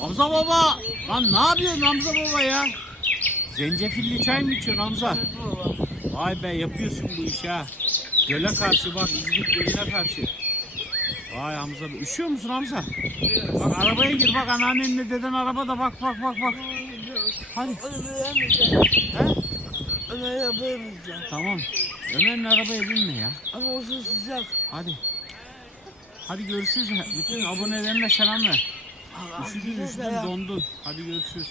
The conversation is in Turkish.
Hamza baba! Lan ne yapıyorsun Hamza baba ya? Zencefilli çay mı içiyorsun Hamza? Vay be yapıyorsun bu işi ha. Göle karşı bak, İzmit Gölü'ne karşı. Vay Hamza be. Üşüyor musun Hamza? Bak arabaya gir bak, anneannenle deden arabada, bak. Hadi. He? Ömer'e arabaya bineceğim. Tamam. Ömer'in arabaya binme ya. Ama orası sıcak. Hadi. Hadi görüşürüz. Bütün abonelerine selam ver. Üşüdün dondun. Hadi görüşürüz.